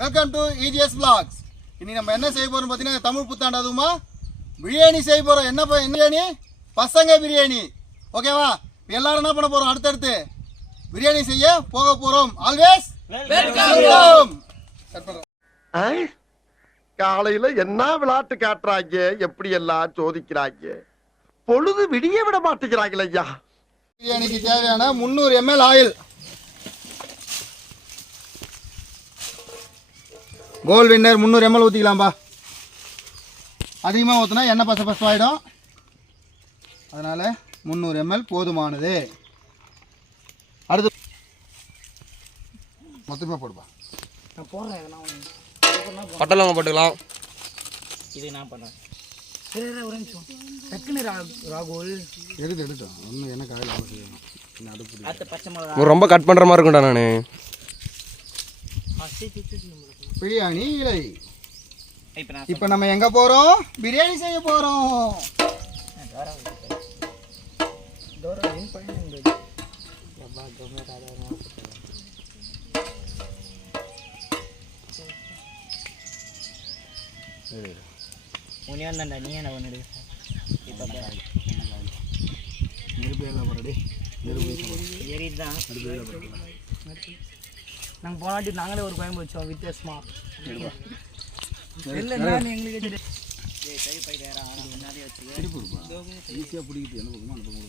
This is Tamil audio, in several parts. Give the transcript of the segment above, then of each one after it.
Welcome to EGS vlogs. இன்னைக்கு நம்ம என்ன செய்ய போறோம் பார்த்தீங்கன்னா தமிழ் புத்தாண்டு அதுவுமா பிரியாணி செய்ய போறோம். என்ன பிரியாணி? பசங்க பிரியாணி. ஓகேவா? எல்லாரும் என்ன பண்ண போறோம்? அடுத்தடுத்து பிரியாணி செய்ய போக போறோம். Always welcome. காலையில என்ன விளையாட்டு காட்டுறாங்க, எப்படி எல்லாம் சோதிக்கிறாங்க, பொழுது விடிய விட மாட்டேங்கிறாங்களே ஐயா. பிரியாணிக்கு தேவையான 300 ml oil, Gold Winner 300 ml ஊற்றிக்கலாம்பா. அதிகமாக ஊற்றினா எண்ணெய் பச ஆகிடும், அதனால் 300 ml போதுமானது. அடுத்து மொத்தமாக போடுப்பா. நான் போடுறேன், பட்டலவங்க போட்டுக்கலாம். இது நான் பண்ணுறேன். சரி ஒரு நிமிஷம் டக்குன்னு ராகுல் எடுத்தோம் ஒன்றும் என்ன காயில் செய்யணும். அடுத்த பச்சை மிளகா ரொம்ப கட் பண்ணுற மாதிரி இருக்கும்டா நான். பிரியாணி இலை. இப்போ இப்போ நம்ம எங்கே போகிறோம்? பிரியாணி செய்ய போகிறோம். உனியா தான்டா, நீ என்ன ஒன்று இப்போ ஏறிட்டு தான். நாங்கள் போனாட்டி நாங்களே ஒரு கோயம்பு வச்சோம் வித்தியாசமா. இல்லை நான் எங்களுக்கு தெரியும். ஈஸியாக பிடிக்கிட்டு என்ன பக்கமாக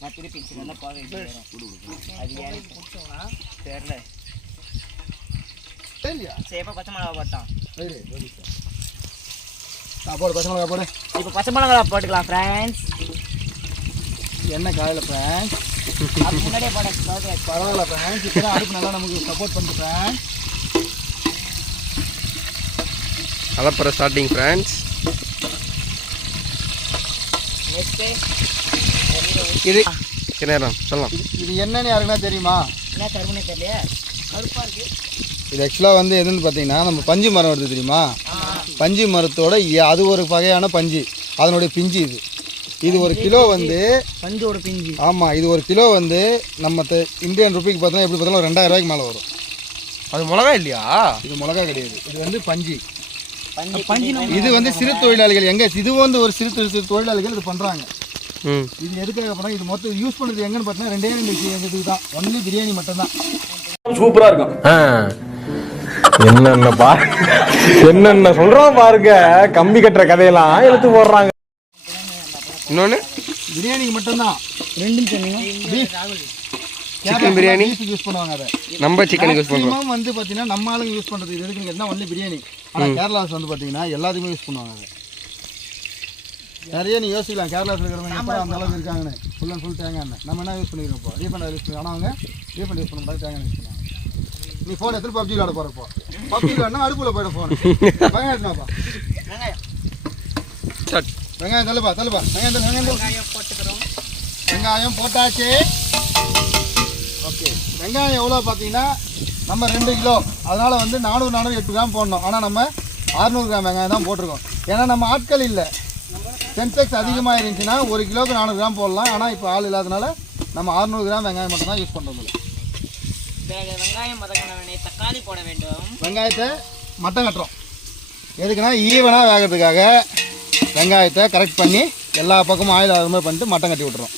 நான் திருப்பி நல்லா போக அது ஏறி தெரியல. சேப்பா பச்சை மிளகா போட்டான். போடு பச்சை மிளகா போடு. இப்போ பச்சை மிளகா போட்டுக்கலாம் ஃப்ரெண்ட்ஸ். என்ன காலையில் ஃப்ரெண்ட்ஸ் அது முன்னாடியே போட்டேன். பரவாயில்ல ஃப்ரெண்ட்ஸ், இப்போ தான் அடுப்பு நல்லா நமக்கு சப்போர்ட் பண்ணுது ஃப்ரெண்ட்ஸ். கலப்பற ஸ்டார்டிங் ஃப்ரெண்ட்ஸ். நெக்ஸ்ட்டு இது நேரம் சொல்லலாம். இது என்னன்னு யாருக்குன்னா தெரியுமா? என்ன கரும்புனே தெரியல, கருப்பாக இருக்குது. இது ஆக்சுவலாக வந்து எதுன்னு பார்த்தீங்கன்னா நம்ம பஞ்சு மரம் வருது தெரியுமா? பஞ்சு மரத்தோட அது ஒரு வகையான பஞ்சு, அதனுடைய பிஞ்சு. இது ஒரு கிலோ வந்து பஞ்சோட பிஞ்சு. ஆமாம், இது ஒரு கிலோ வந்து நம்ம இந்தியன் ருபிக்கு பார்த்தோன்னா எப்படி பார்த்தாலும் 2000 ரூபாய்க்கு மேலே வரும். அது மிளகா இல்லையா? இது மிளகா கிடையாது, இது வந்து பஞ்சு. பஞ்சு இது வந்து சிறு தொழிலாளிகள் எங்கே, இது வந்து ஒரு சிறு தொழிலாளிகள் இது பண்ணுறாங்க. இது எதுக்காக பண்ணால் இது மொத்தம் யூஸ் பண்ணுறது எங்கன்னு பார்த்தீங்கன்னா 2 விஷயம் தான். ஒன்லி பிரியாணி மட்டும்தான். சூப்பரா இருக்கும். என்னென்ன சொல்றோம் பாருங்க, கம்பி கட்டுற கதையெல்லாம் எடுத்து போடுறாங்க. இன்னொன்று பிரியாணிக்கு மட்டும்தான். 2 சொன்னீங்க. சிக்கன் பிரியாணி யூஸ் பண்ணுவாங்க. அதை நம்ம சிக்கனுக்கு யூஸ் பண்ணுறோம். வந்து பார்த்தீங்கன்னா நம்ம ஆளுங்க யூஸ் பண்ணுறது இது எதுக்குன்னு கேட்டால் ஒன்லி பிரியாணி. ஆனால் கேரளாஸ் வந்து பார்த்தீங்கன்னா எல்லாத்துக்குமே யூஸ் பண்ணுவாங்க. அதை நிறைய நீ யோசிக்கலாம், கேரளாவில் இருக்கிறவங்க எப்போ அந்த அளவுக்கு இருக்காங்கன்னு. ஃபுல் அண்ட் ஃபுல் தேங்காய் எண்ணெய் நம்ம என்ன யூஸ் பண்ணிக்கிறோம்? இப்போ ரீஃபண்ட் யூஸ் பண்ணி, ஆனால் அவங்க ரீஃபண்ட் யூஸ் பண்ண முடியாது, தேங்காய் யூஸ் பண்ணுவாங்க. நீ ஃபோன் எடுத்து பப்ஜி விளாட போகிறப்போ பப்ஜி விளாட்னா அடுப்பில் போய்ட்டு ஃபோன் வெங்காயம் எடுத்துனாப்பா. வெங்காயம் தள்ளுப்பா வெங்காயம் போட்டுக்கிறோம். வெங்காயம் போட்டாச்சு. ஓகே, வெங்காயம் எவ்வளோ பார்த்தீங்கன்னா நம்ம 2 கிலோ, அதனால் வந்து 408 கிராம் போடணும். ஆனால் நம்ம 600 கிராம் வெங்காயம் தான் போட்டிருக்கோம். ஏன்னா நம்ம ஆட்கள் இல்லை. சென்செக்ஸ் அதிகமாக இருந்துச்சுன்னா 1 கிலோவுக்கு 400 கிராம் போடலாம். ஆனால் இப்போ ஆள் இல்லாதனால நம்ம 600 கிராம் வெங்காயம் மட்டும் தான் யூஸ் பண்ணுறோம். வெங்காயம் மதக்கணும், தக்காளி போட வேண்டும். வெங்காயத்தை மட்டம் கட்டுறோம் எதுக்குன்னா ஈவனாக வேகிறதுக்காக. வெங்காயத்தை கரெக்ட் பண்ணி எல்லா பக்கமும் ஆயில் ஆகிற மாதிரி பண்ணிட்டு மட்டம் கட்டி விட்டுறோம்.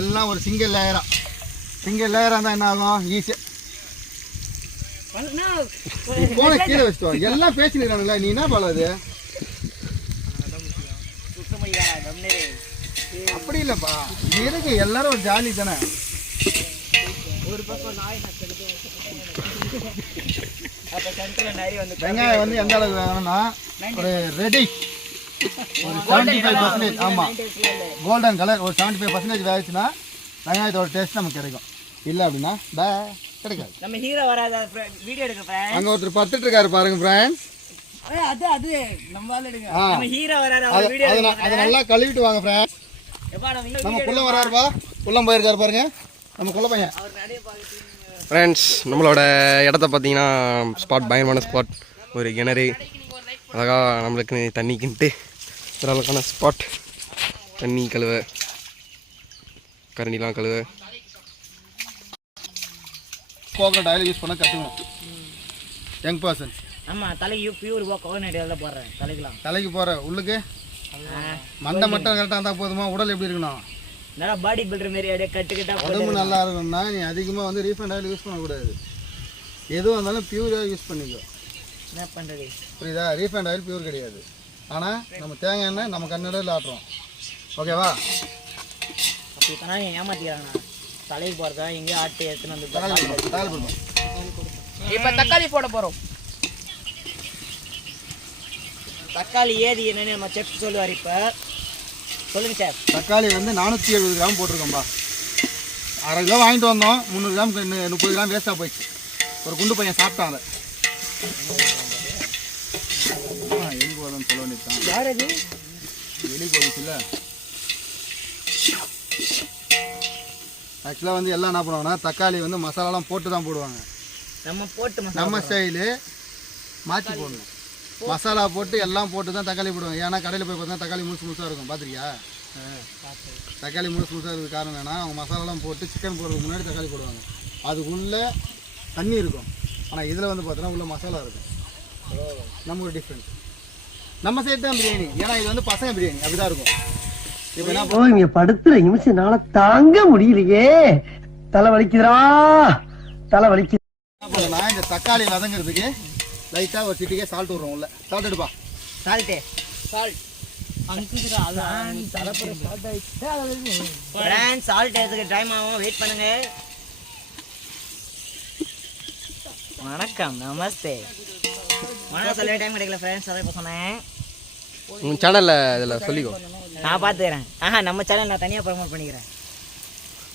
எல்லாம் ஒரு சிங்கிள் லேயராக இருந்தால் என்ன ஆகும்? ஈஸியாக போன கீழே வச்சுட்டோம். எல்லாம் பேசினுக்கிறானுங்களா, நீ என்ன பண்ணது? அப்படி இல்லைப்பா, இது இருக்கு, எல்லாரும் ஒரு ஜாலி தானே. ஒரு பக்கம் நாய் வெங்காயம் வந்து எந்த அளவுக்கு வேணும்னா ஒரு ரெடி ஒரு 75%. ஆமாம், கோல்டன் கலர் ஒரு 75% வேகிச்சுன்னா வெங்காயத்தோட டேஸ்ட் நமக்கு கிடைக்கும். இல்லை அப்படின்னா கிடைக்காது. நம்ம ஹீரோ வராத வீடியோ எடுக்க ஃப்ரெண்ட்ஸ். அங்கே ஒருத்தர் பத்துட்டு இருக்காரு பாருங்க ஃப்ரெண்ட்ஸ். அது நம்ம ஆளு எடுங்க. நம்ம ஹீரோ வராத அவர் வீடியோ அதை நல்லா கழுவிட்டு வாங்க ஃப்ரெண்ட்ஸ். நம்ம குள்ள வராருப்பா, குள்ளம் போயிருக்காரு பாருங்க நம்ம குள்ள பையன். ஃப்ரெண்ட்ஸ், நம்மளோட இடத்த பார்த்தீங்கன்னா ஸ்பாட் பயங்கரமான ஸ்பாட். ஒரு கிணறு அழகாக நம்மளுக்கு தண்ணிக்கின்ட்டு ஒரு அளவுக்கான ஸ்பாட். தண்ணி கழுவ கரண்டிலாம் கழுவ. கோகனட் ஆயில் யூஸ் பண்ண கற்றுக்கணும் யங் பர்சன். ஆமாம், தலைக்கு பியூர் கோகனட் எல்லாம் போடுறேன் தலைக்கலாம். தலைக்கு போகிற உள்ளுக்கு மண்டை மட்டும் கரெக்டாக இருந்தால் போதுமா? உடல் எப்படி இருக்கணும்? நல்லா பாடி பில்டர் மாரி அப்படியே கட்டுக்கிட்டா உடம்பு நல்லா இருக்கணும்னா நீ அதிகமாக வந்து ரீஃபைண்ட் ஆயில் யூஸ் பண்ணக்கூடாது. எதுவும் இருந்தாலும் பியூராக யூஸ் பண்ணிக்கோ. என்ன பண்ணுறது புரியுதா? ரீஃபைண்ட் ஆயில் பியூர் கிடையாது. ஆனால் நம்ம தேங்காய் எண்ணெய் நம்ம கண்ணடியில் ஆட்டுறோம். ஓகேவா? அப்படி தானே ஏமாத்திக்கிறாங்கண்ணா. தலைக்கு போகிறதா எங்கேயும் ஆட்டு எடுத்துன்னு வந்து தக்காளி போடுவோம். இப்போ தக்காளி போட போகிறோம். தக்காளி ஏது என்னன்னு நம்ம செஃப் சொல்லுவார். இப்போ சொல்லுங்க சார். தக்காளி வந்து 470 கிராம் போட்டிருக்கோம்பா. 1/2 கிலோ வாங்கிட்டு வந்தோம். 300 கிராம் 30 கிராம் வேஸ்ட்டாக போயிடுச்சு. ஒரு குண்டு பையன் சாப்பிட்டான் அதை. எலி போதுன்னு சொல்ல வேண்டியதுதான். யார் அது? எலி போதுச்சு இல்லை. ஆக்சுவலாக வந்து எல்லாம் என்ன பண்ணுவாங்கன்னா தக்காளி வந்து மசாலாலாம் போட்டு தான் போடுவாங்க. நம்ம ஸ்டைலு மாற்றி போடணும். மசாலா போட்டு எல்லாம் போட்டு தான் தக்காளி போடுவாங்க. ஏன்னா கடையில் போய் பார்த்தா தக்காளி முழுசாக இருக்கும். பார்த்துருக்கியா? தக்காளி முழுசாக இருக்கிறது காரணம் என்னன்னா அவங்க மசாலாலாம் போட்டு சிக்கன் போடுறதுக்கு முன்னாடி தக்காளி போடுவாங்க. அதுக்குள்ளே தண்ணி இருக்கும். ஆனால் இதில் வந்து பார்த்தோன்னா உள்ள மசாலா இருக்கும். நம்ம ஒரு டிஃப்ரெண்ட். நம்ம சைடு தான் பிரியாணி. ஏன்னா இது வந்து பசங்க பிரியாணி அப்படி தான் இருக்கும். இப்போ என்ன இங்க படுத்துற நிமிஷம்னால தாங்க முடியலையே. தலை வலிக்குதுடா, தலை வலிக்குது. என்ன பண்ணனா இந்த தக்காளி வதங்கிறதுக்கு லைட்டாக ஒரு சிட்டிக்கே சால்ட் விடுறோம். உள்ள சால்ட் எடுப்பா. சால்ட் எடுத்துக்க டைம் ஆகும். வெயிட் பண்ணுங்க. வணக்கம், நமஸ்தே. வணக்கம் சொல்ல டைம் கிடைக்கல ஃப்ரெண்ட்ஸ். அதை இப்போ சொன்னேன். உங்கள் சேனலில் இதில் சொல்லிக்கோ. நான் பார்த்துக்கிறேன். நம்ம சேனல் நான் தனியாக ப்ரமோட் பண்ணிக்கிறேன்.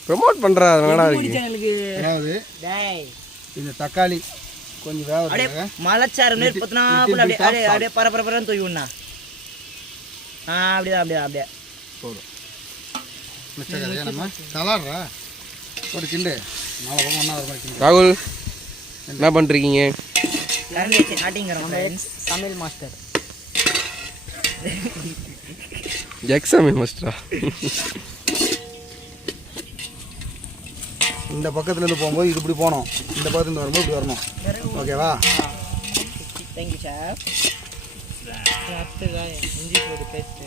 ப்ரொமோட் பண்ணுற அதனால இருக்கு. சேனலுக்கு அதாவது டேய் இந்த தக்காளி கொஞ்சம் அப்படியே வேக மலைச்சாரு நீர் பத்தினாப்புல அப்படியே அப்படியே பரபரன்னு தூக்கி விடணா. அப்படியே போதும். மிச்ச கதையா நம்ம சலாடுறா ஒரு கிண்டு 4 பக்கம் ஒன்றா வர கிண்டு. ராகுல் என்ன பண்ணிருக்கீங்க? கரண்டி வச்சு நாட்டிங்கிறோம் ஃப்ரெண்ட்ஸ். தமிழ் மாஸ்டர் எக்ஸாமின் மாஸ்டரா? இந்த பக்கத்துலேருந்து போகும்போது இது இப்படி போகணும். இந்த பக்கத்துலேருந்து வரும்போது இப்படி வரணும். ஓகேவா? Thank you sir. இஞ்சி போட்டு பேஸ்ட்டு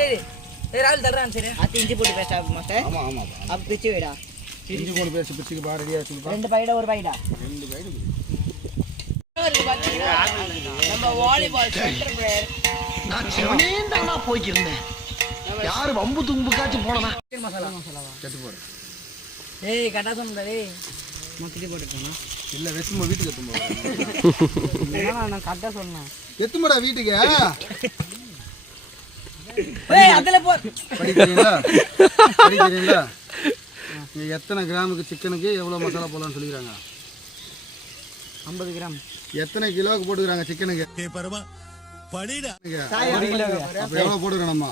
சரி. ராகுல் தர்றான் சரி. அது இஞ்சி போட்டு பேஸ்ட் ஆகும் மாஸ்டர். ஆமாம் ஆமாம். அப்போ பிச்சு வைடா. இஞ்சி போட்டு பேஸ்ட் பிச்சுக்கு பா. ரெடியாக வச்சுக்கப்பா. 2 பாக்கெட்டா 1 பாக்கெட்டா? 2 பாக்கெட். நம்ம வாலிபால் சென்டர் பிளேயர். நான் செவனேந்தானா போய்க்கிருந்தேன். யாரு வம்பு தும்புக்காச்சும் போனதா? மசாலா கட்டு போடு. ஏய் கட்டா சொன்னா டேய். மொத்தடி போட்டுட்டேனா? இல்லை வெச்சுமா வீட்டுக்கு எத்துமா. நான் கட்டா சொன்னேன். எத்துமாடா வீட்டுக்கு. ஏய் அதுல போ. படிக்கிறீங்களா? நீங்கள் எத்தனை கிராமுக்கு சிக்கனுக்கு எவ்வளோ மசாலா போடலான்னு சொல்லிக்கிறாங்க? 50 கிராம். எத்தனை கிலோவுக்கு போட்டுக்கிறாங்க சிக்கனுக்கு? அப்போ எவ்வளோ போட்டுக்கிறோம் நம்ம?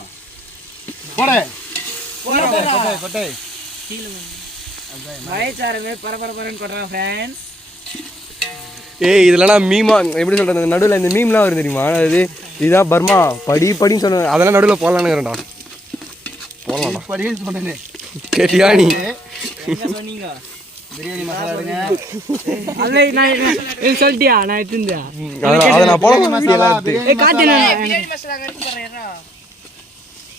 போடு கொட்டை. மலைச்சாரமே பரபரன்னு கொட்டுறான் ஃப்ரெண்ட்ஸ். ஏய் இதெல்லாம் மீமா எப்படி சொல்கிறது? நடுவில் இந்த மீம்லாம் வரும் தெரியுமா? அது இதான் பர்மா படின்னு சொன்ன அதெல்லாம் நடுவில் போடலான்னுங்கிறேன்டா. போடலாம்டா. படின்னு சொன்னேன். கேட்டியா நீ? என்ன சொன்னீங்க? பிரியாணி மசாலா எடுங்க. அதுல நான் சொல்லிட்டியா? நான் எடுத்துந்தா. அதை நான் போட மசாலா பிரியாணி மசாலா அங்க இருக்கு பாருடா.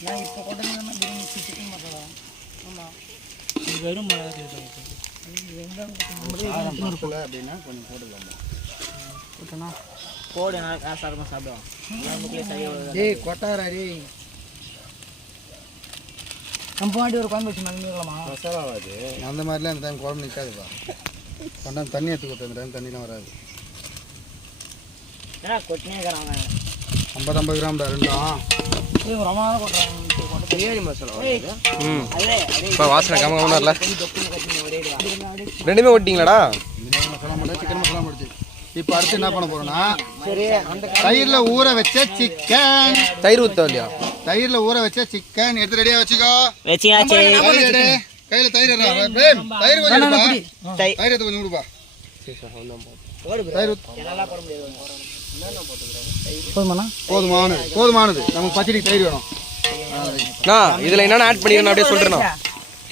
நான் இப்ப கொட்டனா பிரியாணி சிக்கன் மசாலா. ஆமா. இது வெறும் மசாலா இருக்கு. அப்படின்னா கொஞ்சம் போட்டுக்கலாம். போட்டனா போடு. நான் காசாரமா சாப்பிடுவோம். நமக்குள்ளே சரியா வருது. ஏய் கொட்டாரடி. நம்ம பாண்டி ஒரு குழம்பு வச்சு மறந்துடலாமா? மசாலாவா அது? அந்த மாதிரிலாம் இந்த டைம் குழம்பு நிற்காதுப்பா. கொண்டாந்து தண்ணி எடுத்து கொடுத்து இந்த டைம் தண்ணிலாம் வராது. ஏன்னா கொட்டினே இருக்கிறாங்க. 50 கிராம்டா ரெண்டும். ரொம்ப நேரம் கொட்டுறாங்க. பிரியாணி மசாலா. அதே இப்போ வாசனை கம்ம கம்மனார்ல தொப்புன்னு கட்டினு ஒரே இதுவா. ரெண்டுமே ஓட்டிங்களா? பிரியாணி மசாலா மட்டும் சிக்கன் மசாலா முடிச்சு. இப்போ அடுத்து என்ன பண்ண போறோம்னா தயிரில் ஊற வச்ச சிக்கன். தயிர் ஊற்ற இல்லையா? தயிரில் ஊற வச்ச சிக்கன் எடுத்து ரெடியாக வச்சுக்கோ. வச்சியாச்சு. கையில் தயிர் தயிர் கொஞ்சம் தயிர் எடுத்து கொஞ்சம் கொடுப்பா. தயிர் போதுமானது. நமக்கு பச்சடிக்கு தயிர் வேணும். நான் இதில் என்னென்ன ஆட் பண்ணிக்கணும் அப்படியே சொல்கிறேன்.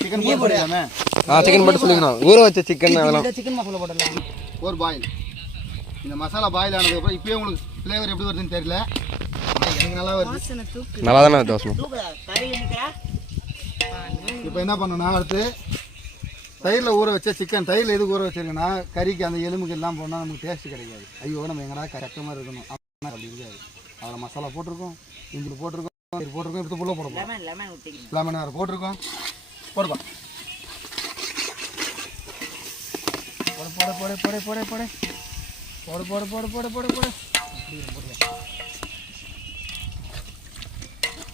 சிக்கன் போடுறாமே சிக்கன் போட்டு சொல்லிக்கணும். ஊற வச்ச சிக்கன் அதெல்லாம். சிக்கன் மசாலா போடலாம். ஒரு பாயில். இந்த மசாலா பாயில் ஆனதுக்கப்புறம் இப்போயே உங்களுக்கு ஃப்ளேவர் எப்படி வருதுன்னு தெரியல. எனக்கு நல்லா வருது. நல்லா தானே தோசை. இப்போ என்ன பண்ணணும்னா அடுத்து தயிரில் ஊற வச்ச சிக்கன். தயிரில் எதுக்கு ஊற வச்சிருக்கேன்னா கறிக்கு அந்த எலும்புக்கு எல்லாம் போனால் நமக்கு டேஸ்ட் கிடைக்காது. ஐயோ நம்ம எங்கடா கரெக்டாக மாதிரி இருக்கணும் அப்படி இருக்காது. அதில் மசாலா போட்டிருக்கோம், இஞ்சி போட்டிருக்கோம், போட்டிருக்கோம், இப்போ புள்ள போட போகிறோம். லெமன் வேறு போட்டிருக்கோம். போடுப்பா. போடு போடு போடு போடு போடு போடு போடு போடு போடு போடு போடு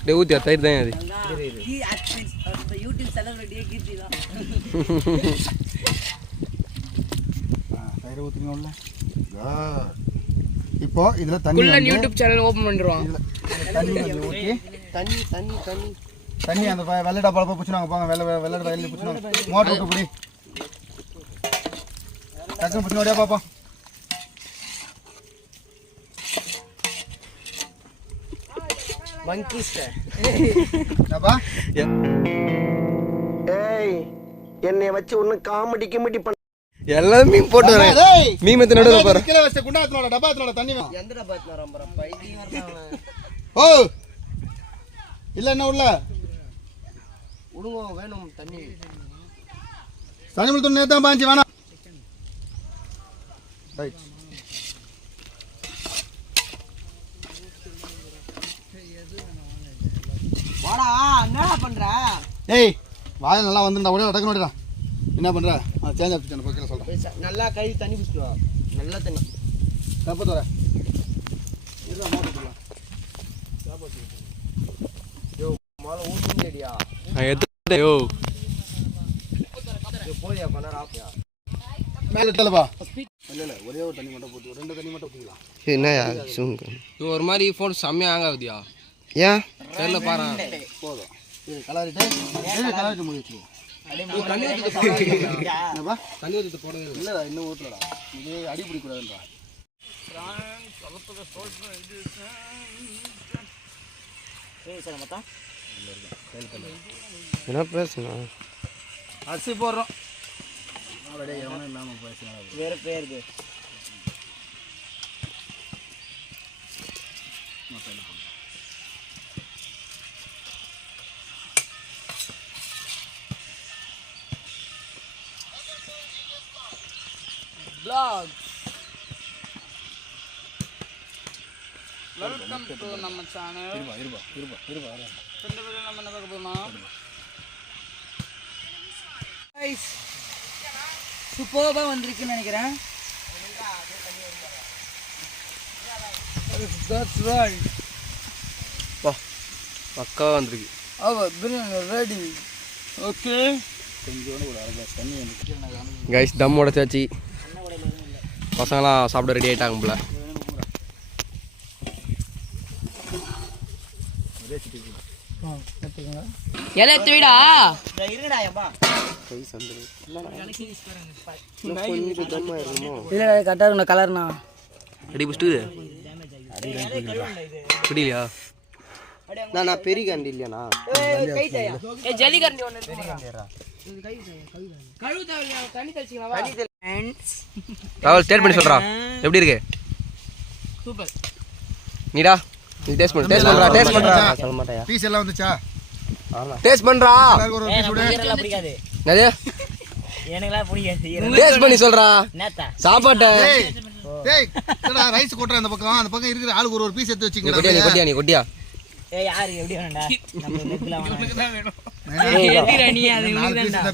டே ஊற்றியா தயிர் தான் அது. தயிர் ஊற்றுங்க உள்ள. இப்போ இதில் தண்ணி யூடியூப் சேனல் ஓப்பன் பண்ணிடுவோம். தண்ணி கொஞ்சம் ஊற்றி தண்ணி அந்த வெள்ளை டப்பாவில் பிடிச்சினாங்க போங்க. வெள்ளை வயலில் பிடிச்சினாங்க. மோட்டர் விட்டு பிடி டக்குன்னு பிடிச்சினோடையா பாப்பா. என்னப்பா ஏய் என்னை வச்சு ஒன்னும் காமெடி பண்ண எல்லாரும் மீன் போட்டு வரேன். மீன் எத்தனை நடுவில் பாரு. கிலோ வச்ச குண்டா எத்தனோட டப்பா எத்தனோட தண்ணி வேணும். எந்த டப்பா எடுத்துன்னு ஓ இல்லை என்ன உள்ள விடுவோம் வேணும் தண்ணி. தண்ணி முடித்து நேற்று தான் பாஞ்சு வேணாம். ரைட். வாடா என்னடா பண்ற? ஏய் வாயில் நல்லா வந்துருந்தா உடனே டக்குனு ஓடிடா. என்ன பண்ணுற? சேஞ்ச் ஆஃப் பக்கத்தில் சொல்கிறேன். நல்லா கை தண்ணி பிடிச்சிட்டு வா. நல்ல தண்ணி தப்பு தர முதல்ல ஊற்றி ரெடியா யோ போதியா பண்ண ராப்பியா மேலே தலப்பா. இல்லை ஒரே ஒரு தண்ணி மட்டும் போட்டு 2 தண்ணி மட்டும் ஊற்றிக்கலாம். என்னயா இது ஒரு மாதிரி ஃபோன் செம்மையாக ஆகாதுயா. ஏன் தெரியல பாரு. போதும் இது கலரிட்டு மூடி வச்சுக்கோ. என்னப்பா தண்ணி ஊற்றி போடவே இல்லைடா இன்னும் ஊற்றலடா. இது அடி பிடிக்கூடாதுன்றா. என்ன பேசுனா அரிசி போடுறோம். எவனும் இல்லாமல் பேசுனா வேற பேருக்கு வெல்கம் டு நம்ம சேனல். இருப்பா நம்ம என்ன பார்க்க போறோம்னா சூப்பராக வந்திருக்குன்னு நினைக்கிறேன். பக்காவாக வந்திருக்கு. பிரியாணி ரெடி. ஓகே கொஞ்சோண்டு ஒரு 1/2 கிளாஸ் தண்ணி வந்து கைஸ் தம் உடச்சாச்சு. பசங்களாம் சாப்பிட ரெடி ஆகிட்டாங்க போல. இலை தூடா இல்லை கரெக்டாக இருக்கும் கலர்னா அடி பிடிச்சிட்டு பிடிக்கலையா? நான் பெரிய கண்டி இல்லையாண்ணா. ஜல்லிக்கரண்டி ஒன்று ராகுல் டேஸ்ட் பண்ணி சொல்கிறா எப்படி இருக்கு? சூப்பர். நீடா நீ டேஸ்ட் பண்ணு. டேஸ்ட் பண்ணுறா. டேஸ்ட் பண்ணுறா. சொல்ல மாட்டாயா? பீஸ் எல்லாம் வந்துச்சா? டேஸ்ட் பண்ணுறா. ஒரு பீஸ் விடு. பிடிக்காது அது எனக்குலாம் பிடிக்காது. டேஸ்ட் பண்ணி சொல்கிறா சாப்பாட்டை. டேய் என்னடா ரைஸ் கொட்ற அந்த பக்கம் இருக்கிற ஆளுக்கு ஒரு பீஸ் எடுத்து கொட்டியா நீ வச்சிங்க. கொட்டியா நீ கொட்டியா? ஏய் யாரு எப்படி வேணும்டா? நம்ம நெட்ல வேணும்.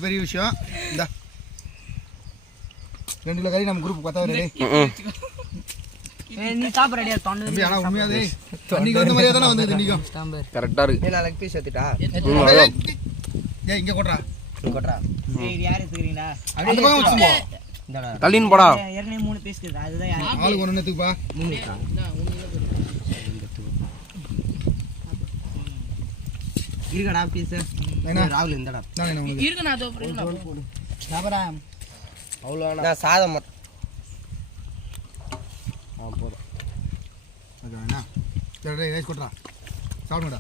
பெரிய விஷயம். இந்த 2 கிலோ கறி நம்ம குரூப் பத்தாது. நீ சாப்பிட ரெடியா தொண்டை. தம்பி ஆனா உண்மையாவே அன்னைக்கு வந்த மாதிரியே தானே வந்தது இன்னைக்கும். கரெக்டாக இருக்கு. நான் லெக் பீஸ் எடுத்துட்டா. ஏய் இங்க கொட்றா. ஏய் யார் எடுத்துக்கிறீங்கடா? அந்த பக்கம் வச்சு போ. இந்தடா. தள்ளின்னு போடா. ஏற்கனவே 3 பீஸ் இருக்கு. அதுதான் யார் ஆளுக்கு ஒண்ணு எடுத்துப்பா. 3 இருக்கா? இருக்கடா பீஸ். ராகுல் இந்தடா. நான் என்ன உங்களுக்கு இருக்கு நான் தோப்புறேன். சாப்பிடா. அவ்வளோ நான் சாதம் மட்டும். போதும். ஓகேண்ணா சரி ரைஸ் கொட்றா. சாப்பிடுங்கடா.